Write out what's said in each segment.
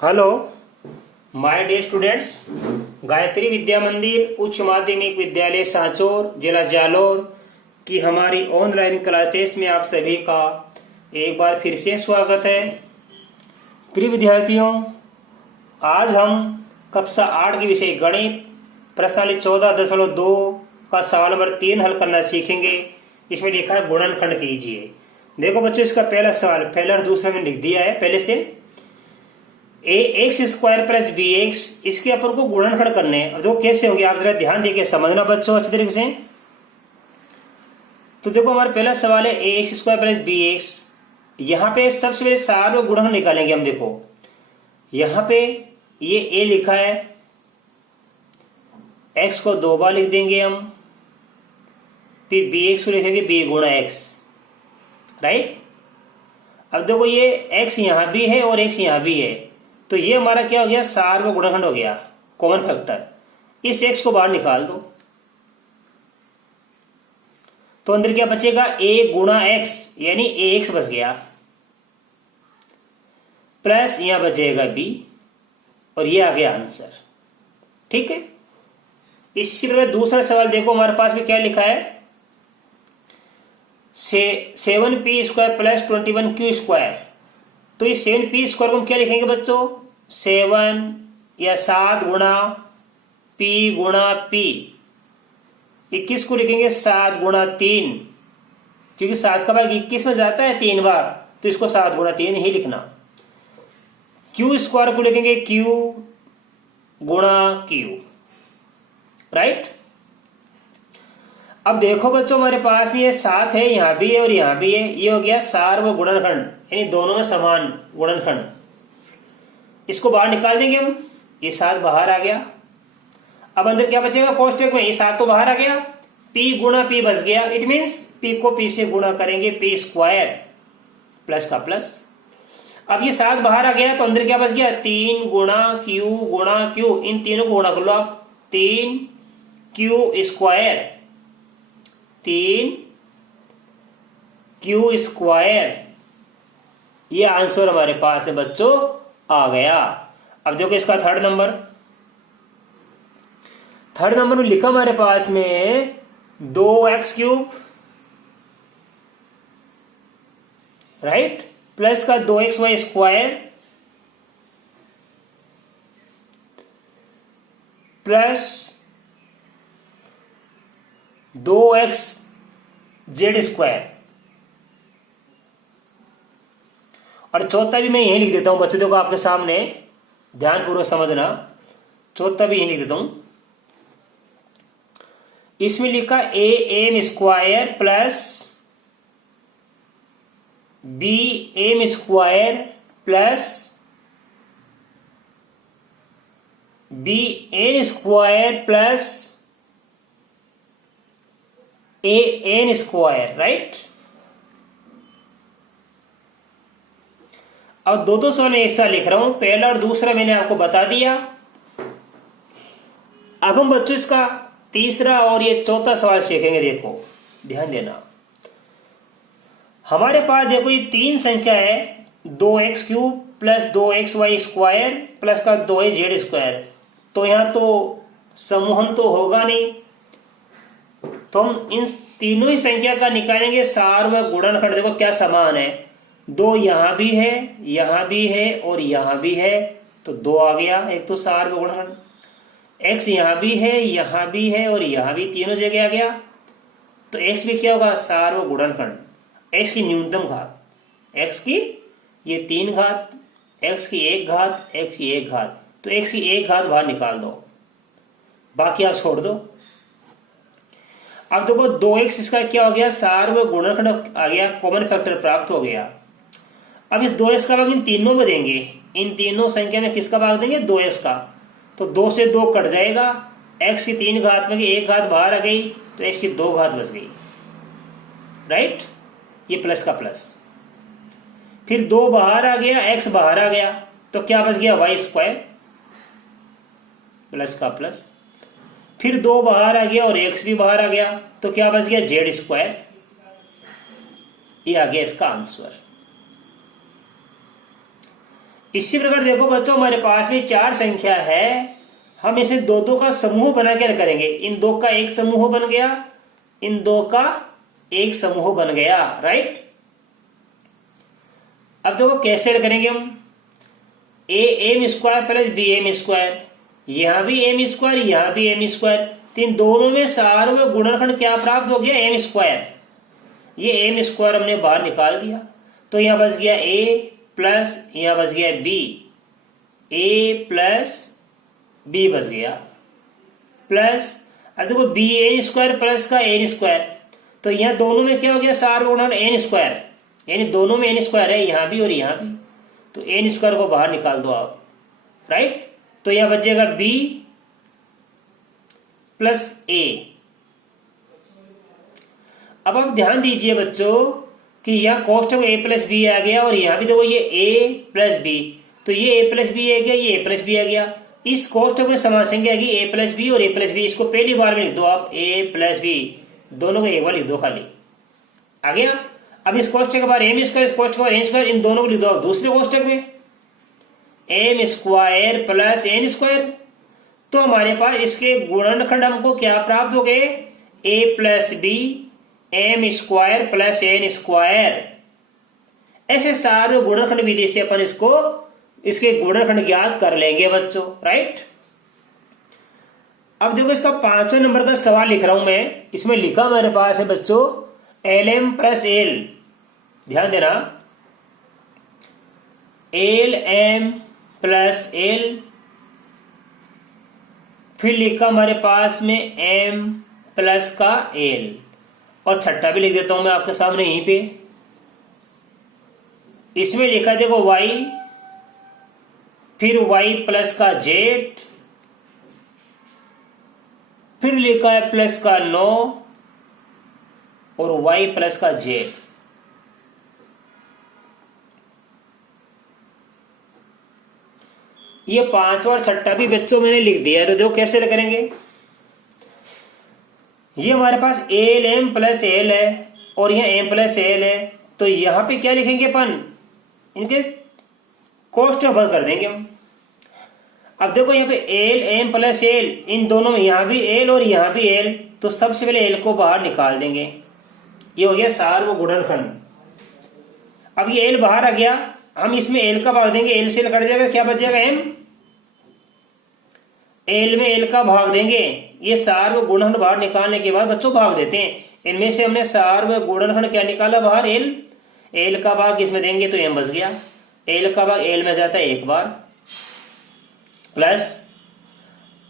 Hello my dear students. Gayatri Vidya Mandir Uchch माध्यमिक विद्यालय सांचौर जिला जालौर की हमारी ऑनलाइन क्लासेस में आप सभी का एक बार फिर से स्वागत है। प्रिय विद्यार्थियों, आज हम कक्षा 8 के विषय गणित प्रश्नावली 14.2 का सवाल नंबर 3 हल करना सीखेंगे। इसमें लिखा है गुणनखंड कीजिए। देखो बच्चों, इसका पहला सवाल पहला और दूसरा मैंने लिख दिया है पहले से। A x square plus B x, इसके अपन को गुणनखंड करने हैं। अब देखो कैसे होंगे, आप जरा ध्यान देके समझना बच्चों अच्छे तरीके से। तो देखो हमारा पहला सवाल है A x square plus B x. यहाँ पे सबसे पहले सारे गुणनखंड निकालेंगे हम। देखो यहाँ पे ये ए लिखा है, एक्स को 2 बार लिख देंगे हम, फिर बी एक्स को लिखेंगे बी गुणा एक्स, राइट। अब देखो ये एक्स यहाँ भी है और एक्स यहाँ भी है, तो ये हमारा क्या हो गया, सार्वभौम गुणनखंड हो गया, कॉमन फैक्टर। इस एक्स को बाहर निकाल दो तो अंदर क्या बचेगा, ए गुणा एक्स यानी ए एक्स बच गया, प्लस यहां बचेगा बी, और ये आ गया आंसर। ठीक है। इसी प्रकार दूसरा सवाल देखो, हमारे पास में क्या लिखा है, 7p square plus 21q square. तो इस 7p स्क्वायर को हम क्या लिखेंगे बच्चों, 7 या 7 गुणा p गुणा p। 21 को लिखेंगे 7 गुणा 3, क्योंकि 7 का भाग 21 में जाता है 3 बार, तो इसको 7 गुणा 3 ही लिखना। q स्क्वायर को लिखेंगे q गुणा q, राइट। अब देखो बच्चों, हमारे पास में ये 7 है, यहां भी है और यहां भी है। ये हो गया सार्वभौम गुणनखंड, यानी दोनों में समान गुणनखंड। इसको बाहर निकाल देंगे हम, ये 7 बाहर आ गया। अब अंदर क्या बचेगा कोष्टक में, ये 7 तो बाहर आ गया, p गुणा p बच गया। इट मीन्स p को p से गुणा करेंगे, p स्क्वायर प्लस का प्लस। अब ये 7 बाहर आ गया, तो अंदर क्या बच गया, 3 गुणा q। इन तीनों को गुणा कर लो आप, 3q स्क्वायर, 3q स्क्वायर। ये आंसर हमारे पास है बच्चों, आ गया। अब देखो इसका थर्ड नंबर में लिखा हमारे पास में 2x3, राइट, प्लस का 2xy square plus 2xz square. और चौथा भी मैं यही लिख देता हूं बच्चों, देखो आपके सामने, ध्यानपूर्वक समझना। चौथा भी यही लिख देता हूं। इसमें लिखा A M square plus B M square plus B N square plus A N square, right. अब दो सवाल में एक साथ लिख रहा हूं, पहला और दूसरा मैंने आपको बता दिया। अब हम बच्चों इसका तीसरा और ये चौथा सवाल सीखेंगे। देखो ध्यान देना, हमारे पास देखो ये 3 संख्या है, 2x³ plus 2xy square plus का 2z स्क्वायर। तो यहां तो समूहन तो होगा नहीं, तो हम इन तीनों ही संख्या का निकालेंगे सार्वभौम गुणनखंड। देखो क्या समान है, 2 यहां भी है, यहां भी है और यहां भी है, तो 2 आ गया। एक तो सार्वभौम गुणनखंड। x यहां भी है, यहां भी है और यहां भी, तीनों जगह आ गया, तो x भी क्या होगा, सार्वभौम गुणनखंड। x की न्यूनतम घात, x की ये 3 घात, x की 1 घात, x की 1 घात, तो x की 1 घात बाहर निकाल दो, बाकी आप छोड़ दो। अब देखो 2x इसका क्या हो गया, सार्वभौम गुणनखंड आ गया, कॉमन फैक्टर प्राप्त हो गया। अब इस 2x का भाग इन तीनों में देंगे, इन तीनों संख्या में किसका भाग देंगे, 2x का। तो 2 से 2 कट जाएगा, x की 3 घात में 1 घात बाहर आ गई, तो x की 2 घात बच गई, राइट। ये प्लस का प्लस, फिर 2 बाहर आ गया, x बाहर आ गया, तो क्या बच गया, y स्क्वायर प्लस का प्लस, फिर 2 बाहर आ गया और x भी बाहर आ गया, तो क्या बच गया, z स्क्वायर। ये आ गया इसका आंसर। इसी प्रकार देखो बच्चों, हमारे पास में 4 संख्या है, हम इसमें दो दो का समूह बना के करेंगे। इन दो का एक समूह बन गया, इन दो का एक समूह बन गया, राइट। अब देखो कैसे करेंगे हम, A M square plus B M square, यहां भी एम स्क्वायर यहां भी एम स्क्वायर, तो इन दोनों में सार्वत्रिक गुणनखंड क्या प्राप्त हो गया, एम स्क्वायर। ये एम स्क्वायर हमने बाहर निकाल दिया, तो यहां बच गया ए प्लस यहां बच गया बी, ए प्लस बी बच गया, प्लस अब देखो बी एन स्क्वायर प्लस का एन स्क्वायर, तो यहां दोनों में क्या हो गया, सार्वत्रिक एन स्क्वायर, यानी दोनों में एन स्क्वायर है, यहां भी और यहां भी, तो एन स्क्वायर को बाहर निकाल दो आप, राइट। तो यहां बच जाएगा बी प्लस ए। अब आप ध्यान दीजिए बच्चों कि यहां कोष्ठक ए प्लस बी आ गया, और यहां भी देखो ये ए प्लस बी, तो ये ए प्लस बी आ गया, ये ए प्लस बी आ गया। इस कोष्ठक में समान संख्या आएगी ए प्लस बी और ए प्लस बी, इसको पहली बार में लिख दो आप, ए प्लस बी, दोनों को एक बार लिख दो खाली, आ गया। अब इस कोष्ठक के बाद एम स्क्वायर, इस कोष्ठक के बाद एन स्क्वायर, इन दोनों को लिख दो आप दूसरे कोष्ठक में, M square plus N square. तो हमारे पास इसके गुणनखंड हमको क्या प्राप्त हो गए, A plus B M square plus N square. ऐसे सारे गुणनखंड विधि से अपन इसके गुणनखंड ज्ञात कर लेंगे बच्चों, राइट। अब देखो इसका 5वें नंबर का सवाल लिख रहा हूं मैं, इसमें लिखा मेरे पास है बच्चों एल एम प्लस एल, ध्यान देना, एल एम प्लस एल, फिर लिखा हमारे पास में एम प्लस का एल, और छठा भी लिख देता हूं मैं आपके सामने यहीं पे। इसमें लिखा देखो y, फिर y प्लस का z, फिर लिखा है प्लस का 9 और y प्लस का z। ये 5वां और छठा भी बच्चों मैंने लिख दिया है, तो देखो कैसे करेंगे। ये हमारे पास एल एम प्लस एल है और यह एम प्लस एल है, तो यहां पे क्या लिखेंगे अपन, इनके कोष्ठक बंद कर देंगे हम। अब देखो यहाँ पे एल एम प्लस एल, इन दोनों में यहां भी एल और यहां भी एल, तो सबसे पहले एल को बाहर निकाल देंगे, ये हो गया सार्वत्रिक गुणनखंड। अब ये एल बाहर आ गया, हम इसमें एल का भाग देंगे, एल से एल कट जाएगा, क्या बच जाएगा एम, एल में एल का भाग देंगे। ये सार्वत्रिक गुणनखंड बाहर निकालने के बाद बच्चों भाग देते हैं, इनमें से हमने सार्वत्रिक गुणनखंड क्या निकाला बाहर, एल, एल का भाग इसमें देंगे तो एम बच गया, एल का भाग एल में जाता है एक बार, प्लस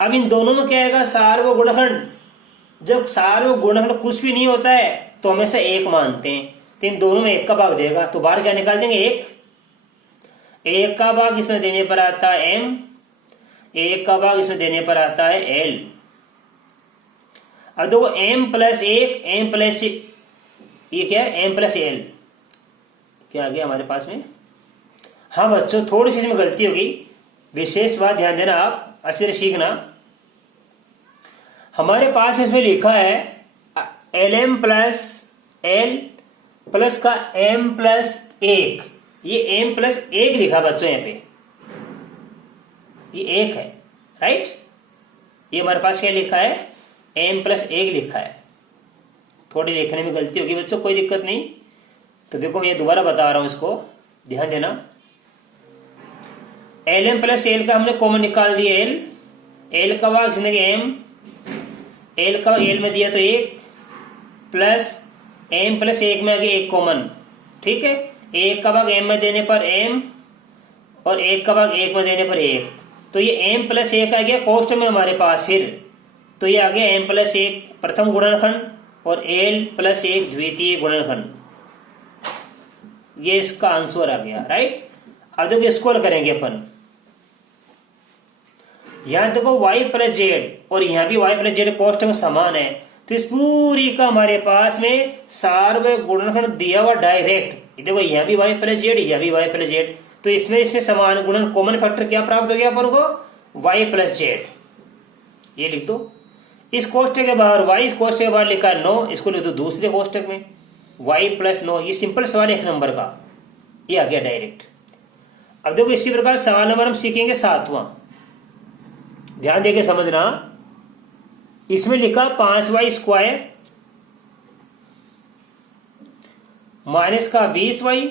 अब इन दोनों में क्या आएगा, सार्वत्रिक गुणनखंड। जब सार्वत्रिक गुणनखंड कुछ भी नहीं होता है तो हमेशा एक मानते हैं, तो इन दोनों में एक का भाग देगा, तो बाहर क्या निकाल देंगे, एक का भाग इसमें देने पर आता है एम, एक का भाग इसमें देने पर आता है एल। अब देखो एम प्लस एक, एम प्लस ये क्या है, एम प्लस एल, क्या आ गया हमारे पास में। हाँ बच्चों थोड़ी सी इसमें गलती होगी, विशेष बात ध्यान देना, आप अच्छे से सीखना। हमारे पास इसमें लिखा है L M plus L plus का एम प्लस एक, ये एम प्लस एक लिखा बच्चों, यहाँ पे ये एक है, राइट। ये हमारे पास क्या लिखा है, एम प्लस एक लिखा है, थोड़ी लिखने में गलती होगी बच्चों, कोई दिक्कत नहीं। तो देखो मैं ये दोबारा बता रहा हूं, इसको ध्यान देना। एल एम प्लस एल का हमने कॉमन निकाल दिया, एल का भाग जिंदगी एम, एल का एल में दिया तो एक, प्लस एम प्लस एक में आ गया एक कॉमन, ठीक है। एक का भाग एम में देने पर एम और एक का भाग एक में देने पर एक, तो ये एम प्लस एक आ गया कोष्ठक में हमारे पास, फिर तो ये आ गया एम प्लस एक प्रथम गुणनखंड और एल प्लस एक द्वितीय गुणनखंड, ये इसका आंसर आ गया, राइट। अब देखो स्क्वायर करेंगे अपन, यहां देखो y प्लस जेड और यहां भी y प्लस जेड कोष्ठक में समान है, तो इस पूरी का हमारे पास में सार्वत्रिक गुणनखंड दिया हुआ डायरेक्ट। देखो यहां भी y प्लस जेड, यहां भी y प्लस जेड, तो इसमें समान गुणन कॉमन फैक्टर क्या प्राप्त हो गया अपन को, y प्लस जेड, ये लिख दो। इस कोष्ठक के बाहर y, इस कोष्ठक के बाहर लिखा है 9, इसको लिख दो दूसरे कोष्ठक में y प्लस 9। ये सिंपल सवाल 1 नंबर का, ये आ गया डायरेक्ट। अब देखो इसी प्रकार सवाल नंबर हम सीखेंगे 7वां। ध्यान देके समझना। इसमें लिखा 5y² माइनस का 20y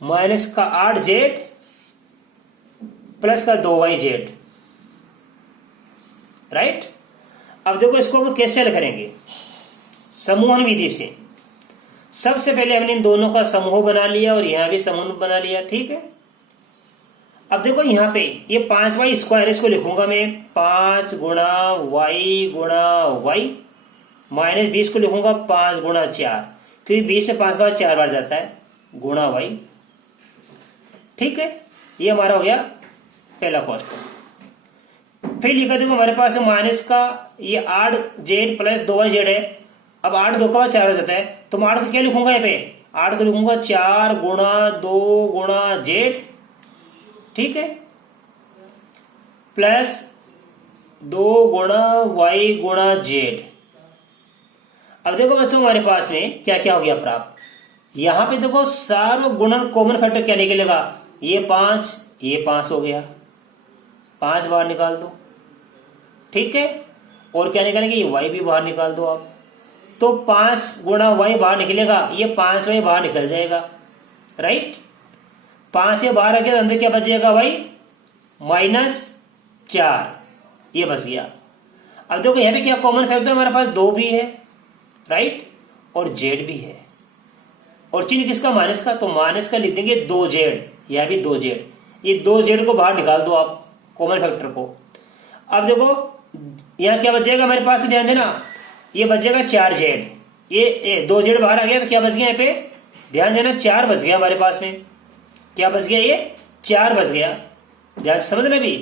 माइनस का 8z प्लस का 2yz। राइट। अब देखो इसको हम कैसे हल करेंगे? समूहन विधि से। सबसे पहले हमने इन दोनों का समूह बना लिया और यहां भी समूह बना लिया। ठीक है। अब देखो यहां पे ये 5y², इसको लिखूंगा मैं 5 गुणा y गुणा y माइनस 20 को लिखूंगा 5 गुणा 4, क्योंकि 20 से 5 बार 4 बार जाता है, गुणा y। ठीक है। ये हमारा हो गया पहला क्वेश्चन। फिर लिखा देखो हमारे पास माइनस का ये 8z प्लस 2yz है। अब 8 2 का 4 हो जाता है, तो मैं 8 को क्या लिखूंगा? यहाँ पे 8 को लिखूंगा 4 गुणा 2 गुणा z। ठीक है। प्लस 2 गुणा y गुणा z। अब देखो बच्चों हमारे पास में क्या क्या हो गया प्राप्त। यहां पे देखो सारों गुणन कॉमन फैक्टर क्या निकलेगा? ये 5 हो गया, 5 बाहर निकाल दो। ठीक है। और क्या निकालेंगे? ये y भी बाहर निकाल दो आप। तो 5 गुणा y बाहर निकलेगा, ये 5y बाहर निकल जाएगा। राइट। 5 बाहर आ गया तो अंदर क्या बच जाएगा? y -4, ये बच गया। अब देखो यहां पे क्या कॉमन फैक्टर हमारे पास 2 भी है। राइट। और z भी है। और चिन्ह किसका? माइनस का। तो माइनस का लिख देंगे 2z, यह भी 2z। ये 2z को बाहर निकाल दो आप, कॉमन फैक्टर को। अब देखो यहां क्या बच जाएगा हमारे पास? ध्यान देना, ये बच जाएगा 4z। ये 2z बाहर आ गया तो क्या बच गया? यहाँ पे ध्यान देना 4 बच गया हमारे पास में। क्या बच गया? ये 4 बच गया। ध्यान से समझना भी।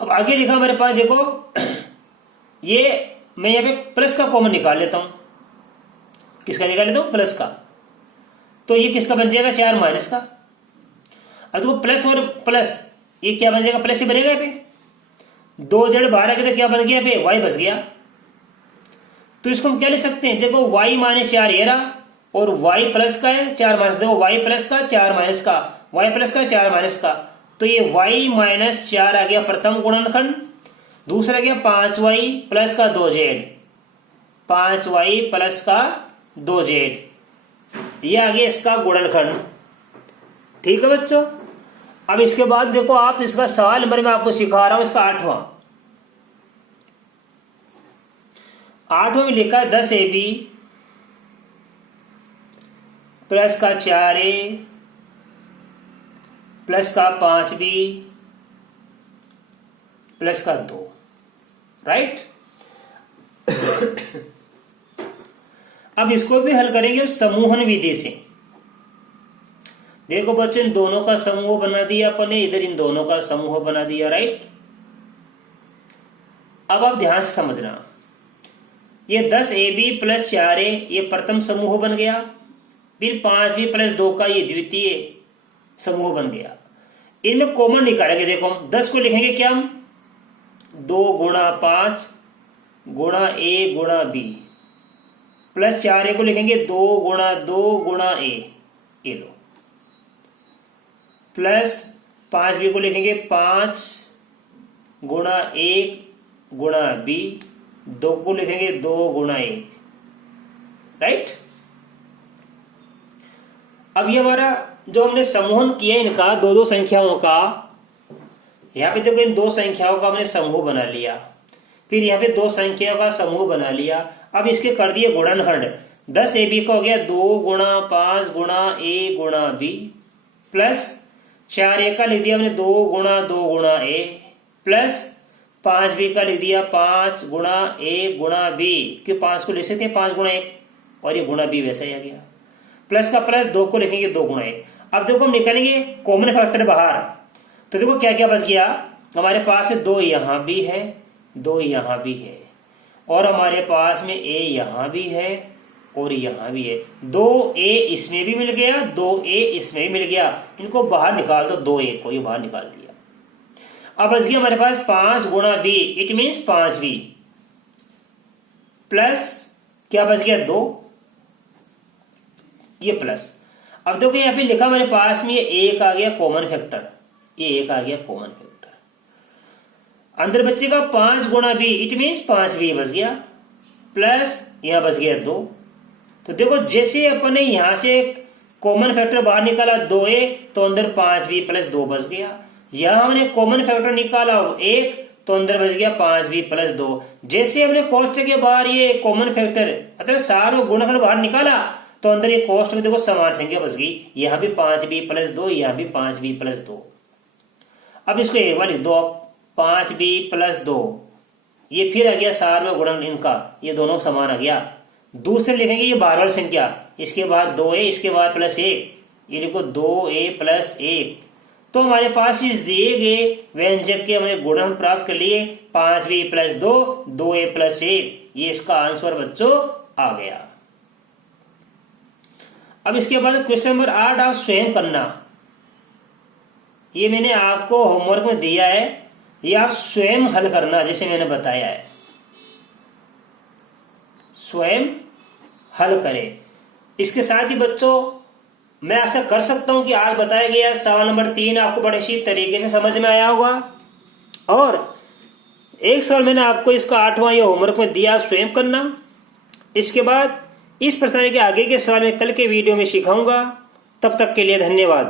अब आगे लिखा हमारे पास देखो ये मैं यहाँ पे प्लस का कॉमन निकाल लेता हूं। किसका निकाल लेता हूं? प्लस का। तो ये किसका बन जाएगा? 4 माइनस का। अब देखो प्लस और प्लस ये क्या बन जाएगा? प्लस ही बनेगा यहाँ पे। 2z बाहर आ गया तो क्या बन गया? यहाँ पे y बच गया। तो इसको हम क्या लिख सकते हैं? देखो y -4 ये रहा, और y प्लस का है 4 माइनस। देखो y प्लस का 4 माइनस का, y प्लस का 4 माइनस का। तो ये y -4 आ गया प्रथम गुणनखंड। दूसरा गया 5y प्लस का 2z, 5y प्लस का 2z, ये आ गया इसका गुणनखंड। ठीक है बच्चों। अब इसके बाद देखो आप इसका सवाल नंबर मैं आपको सिखा रहा हूं, इसका 8वां में लिखा है 10ab प्लस का 4a प्लस का 5b प्लस का 2। राइट। अब इसको भी हल करेंगे समूहन विधि से। देखो बच्चों इन दोनों का समूह बना दिया अपन ने, इधर इन दोनों का समूह बना दिया। राइट। अब आप ध्यान से समझना, ये 10ab प्लस 4a ये प्रथम समूह बन गया, फिर 5b प्लस 2 का ये द्वितीय समूह बन गया। इनमें कॉमन निकालेंगे। देखो हम 10 को लिखेंगे क्या? हम 2 गुणा 5 गुणा a गुणा b, प्लस 4a को लिखेंगे 2 गुणा 2 गुणा a, ये लो, प्लस 5b को लिखेंगे 5 गुणा 1 गुणा b, 2 को लिखेंगे 2 गुणा 1। राइट। अब ये हमारा जो हमने समूहन किया इनका दो संख्याओं का, यहां पे देखो इन 2 संख्याओं का हमने समूह बना लिया, फिर यहाँ पे 2 संख्याओं का समूह बना लिया। अब इसके कर दिए गुणनखंड। 10ab का हो गया 2 गुणा 5 गुणा a गुणा b, प्लस 4a का लिख दिया हमने 2 गुणा 2 गुणा a, प्लस 5b का लिख दिया 5 गुणा a गुणा b, क्यों 5 को लिख सकते हैं 5 गुणा 1, और ये गुणा b वैसा ही आ गया। प्लस का प्लस 2 को लिखेंगे 2 गुणा 1। अब देखो हम निकालेंगे कॉमन फैक्टर बाहर। तो देखो क्या क्या बच गया हमारे पास? 2 यहां भी है, 2 यहां भी है, और हमारे पास में a यहां भी है और यहां भी है। 2a इसमें भी मिल गया, 2a इसमें भी मिल गया। इनको बाहर निकाल दो, 2a को ये बाहर निकाल दिया। अब बच गया हमारे पास 5 गुणा b, it means 5b, plus क्या बच गया 2, ये प्लस। अब देखो यहाँ पे लिखा मेरे पास में, ये एक आ गया कॉमन फैक्टर, ये एक आ गया कॉमन फैक्टर। अंदर बचेगा 5 गुणा बी, इट मीन्स 5b बच गया, प्लस यहाँ बच गया 2। तो देखो जैसे अपन ने यहाँ से कॉमन फैक्टर बाहर निकाला 2a, तो अंदर 5b प्लस 2 बच गया। यहाँ हमने कॉमन फैक्टर निकाला 1, तो अंदर बच गया 5b प्लस 2। जैसे हमने कोष्टक के बाहर ये कॉमन फैक्टर अतः सारो गुणनखंड बाहर निकाला, तो अंदर ये कोष्टक में देखो समान संख्या बच गई, यहाँ भी 5b प्लस 2, यहाँ भी 5b प्लस 2। अब इसको एक बार लिख दो, 5b प्लस 2, ये फिर आ गया सारो गुणन इनका, ये दोनों समान आ गया। दूसरे लिखेंगे ये बाहर वाली संख्या, इसके बाद 2a, इसके बाद प्लस 1, ये लिखो 2a प्लस 1। तो हमारे पास इस दिए गए व्यंजक के हमने गुणन प्राप्त कर लिए, 5b प्लस 2, 2a प्लस 1, ये इसका आंसर बच्चों आ गया। अब इसके बाद क्वेश्चन नंबर 8 आप स्वयं करना। ये मैंने आपको होमवर्क में दिया है, ये आप स्वयं हल करना जैसे मैंने बताया है, स्वयं हल करें। इसके साथ ही बच्चों मैं आशा कर सकता हूं कि आज बताया गया सवाल नंबर 3 आपको बड़े अच्छी तरीके से समझ में आया होगा। और एक सवाल मैंने आपको इसका 8वां ये होमवर्क में दिया, आप स्वयं करना। इसके बाद इस प्रश्न के आगे के सवाल में कल के वीडियो में सिखाऊंगा। तब तक के लिए धन्यवाद।